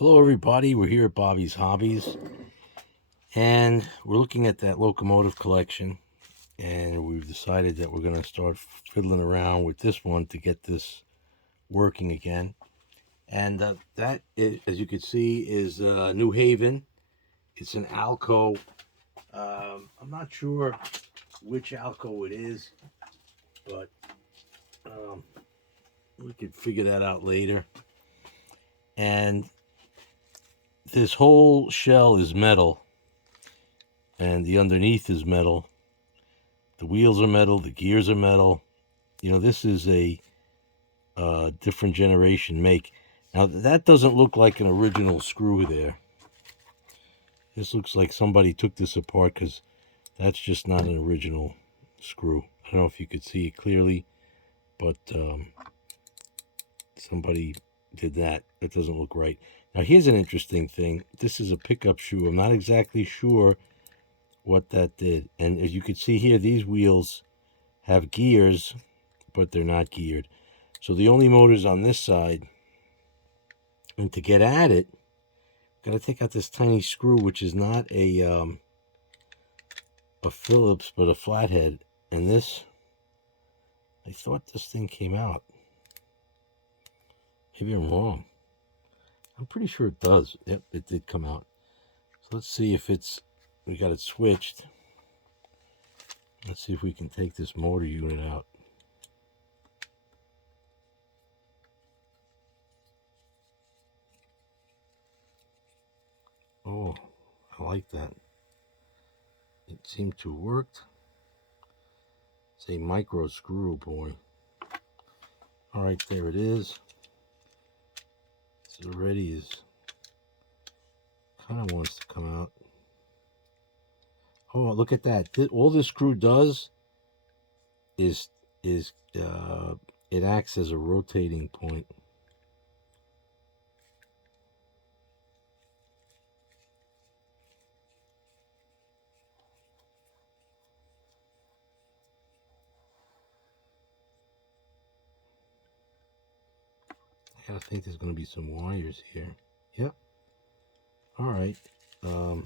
Hello everybody, we're here at Bobby's Hobbies and we're looking at that locomotive collection, and we've decided that we're going to start fiddling around with this one to get this working again. And that is, as you can see, is New Haven. It's an Alco. I'm not sure which Alco it is, but we could figure that out later. And this whole shell is metal, and the underneath is metal. The wheels are metal, the gears are metal. You know, this is a different generation make. Now, that doesn't look like an original screw there. This looks like somebody took this apart, because that's just not an original screw. I don't know if you could see it clearly, but somebody did that. It doesn't look right. Now, here's an interesting thing. This is a pickup shoe. I'm not exactly sure what that did. And as you can see here, these wheels have gears, but they're not geared. So the only motor's on this side. And to get at it, got to take out this tiny screw, which is not a Phillips, but a flathead. And this, I thought this thing came out. Maybe I'm wrong. I'm pretty sure it does. Yep, it did come out. So let's see if we got it switched. Let's see if we can take this motor unit out. Oh, I like that. It seemed to have worked. It's a micro screw, boy. All right, there it is. This already is kind of wants to come out. Oh, look at that. All this screw does is it acts as a rotating point. I gotta think there's gonna be some wires here. Yep. All right. There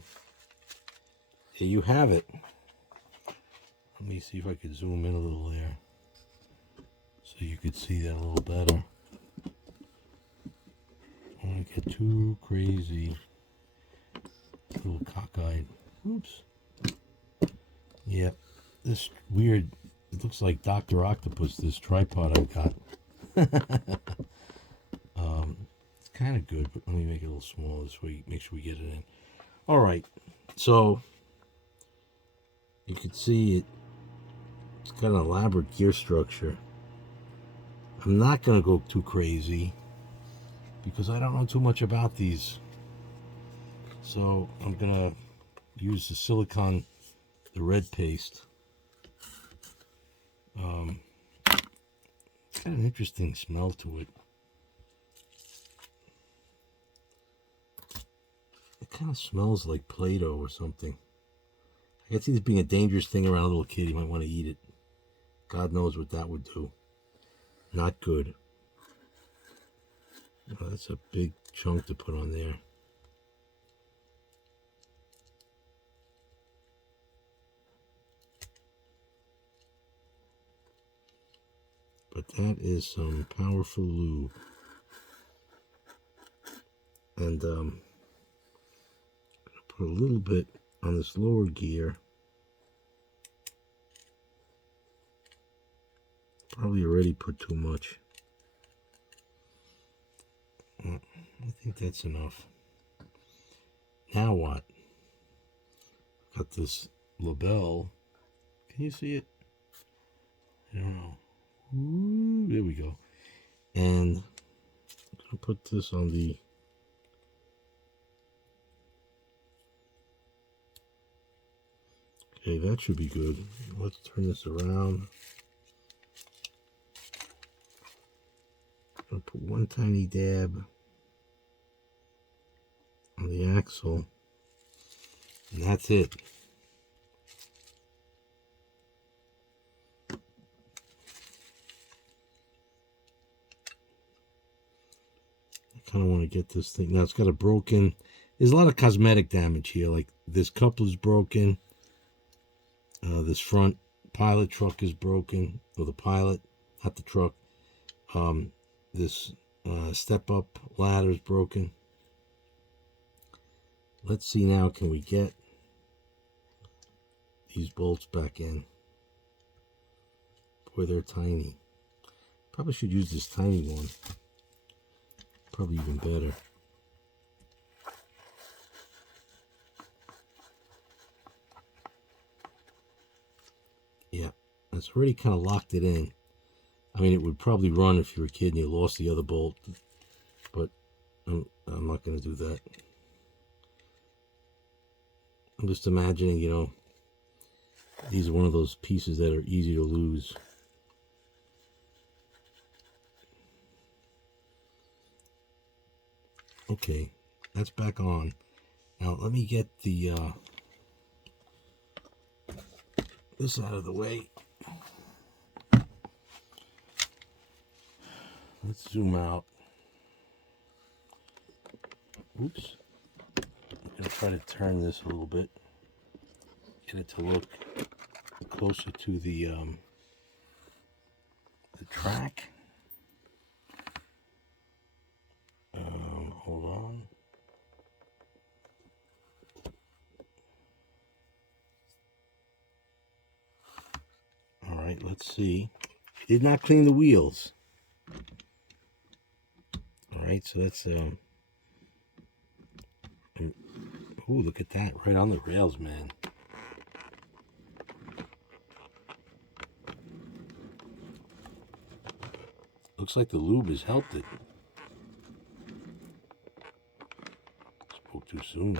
you have it. Let me see if I could zoom in a little there, so you could see that a little better. I don't get too crazy. A little cockeyed. Oops. Yep. This weird, it looks like Dr. Octopus, this tripod I've got. It's kind of good, but let me make it a little smaller this way, make sure we get it in. All right, so you can see it's got an elaborate gear structure. I'm not going to go too crazy because I don't know too much about these. So I'm going to use the silicone, the red paste. It's got an interesting smell to it. It kind of smells like Play-Doh or something. I can see this being a dangerous thing around a little kid. He might want to eat it. God knows what that would do. Not good. Oh, that's a big chunk to put on there. But that is some powerful lube. And I'm going to put a little bit on this lower gear. Probably already put too much. I think that's enough. Now what? Got this label. Can you see it? I don't know. Ooh, there we go. And I'm going to put this on the okay, that should be good. Let's turn this around. I'm going to put one tiny dab on the axle, and that's it. I kind of want to get this thing. Now it's got a broken, there's a lot of cosmetic damage here. Like this coupler's broken. This front pilot truck is broken. Or the pilot, not the truck. This step up ladder is broken. Let's see now, can we get these bolts back in? Boy, they're tiny. Probably should use this tiny one. Probably even better. Yeah, it's already kind of locked it in. I mean, it would probably run if you were a kid and you lost the other bolt, but I'm not going to do that. I'm just imagining, you know, these are one of those pieces that are easy to lose. Okay, that's back on. Now let me get the this out of the way. Let's zoom out. Oops. I'm going to try to turn this a little bit. Get it to look closer to the track. Hold on. All right, let's see. Did not clean the wheels. All right, so that's ooh, look at that, right on the rails, man. Looks like the lube has helped it. Spoke too soon.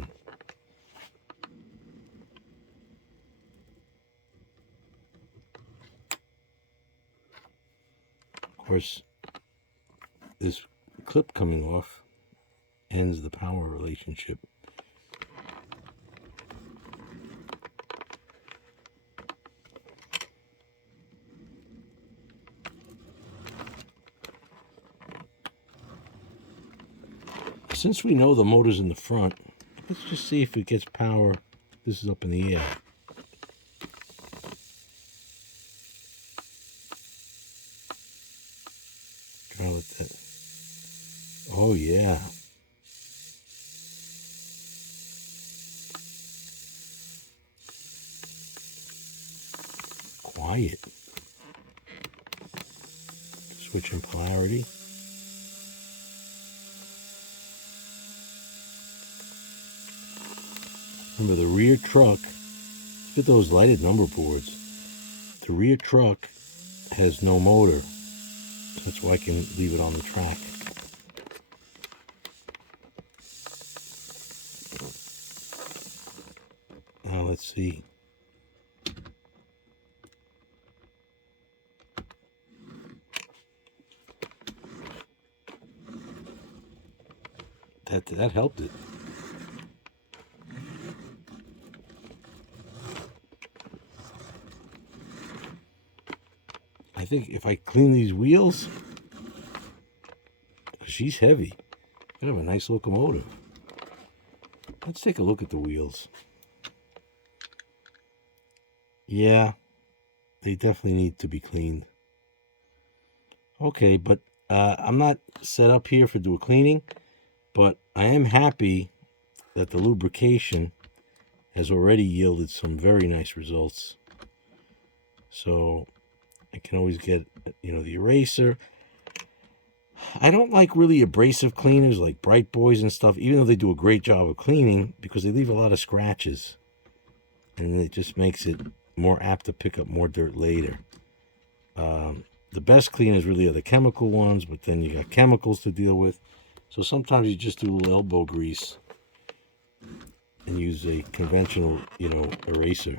Of course, this clip coming off ends the power relationship. Since we know the motor's in the front, let's just see if it gets power. This is up in the air. Try to let that. Oh yeah. Quiet. Switching polarity. Remember the rear truck, look at those lighted number boards. The rear truck has no motor. That's why I can leave it on the track. Now let's see. That helped it. I think if I clean these wheels, she's heavy. I have a nice locomotive. Let's take a look at the wheels. Yeah, they definitely need to be cleaned. Okay, but I'm not set up here for do a cleaning, but I am happy that the lubrication has already yielded some very nice results. So I can always get, you know, the eraser. I don't like really abrasive cleaners like Bright Boys and stuff, even though they do a great job of cleaning, because they leave a lot of scratches. And it just makes it more apt to pick up more dirt later. The best cleaners really are the chemical ones, but then you got chemicals to deal with. So sometimes you just do a little elbow grease and use a conventional, you know, eraser.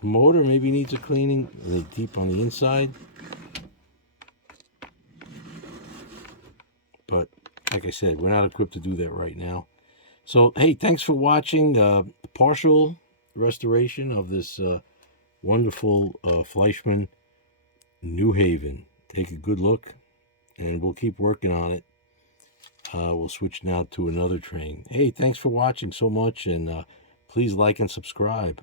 The motor maybe needs a cleaning, really deep on the inside. But like I said, we're not equipped to do that right now. So, hey, thanks for watching the partial restoration of this wonderful Fleischmann New Haven. Take a good look, and we'll keep working on it. We'll switch now to another train. Hey, thanks for watching so much, and please like and subscribe.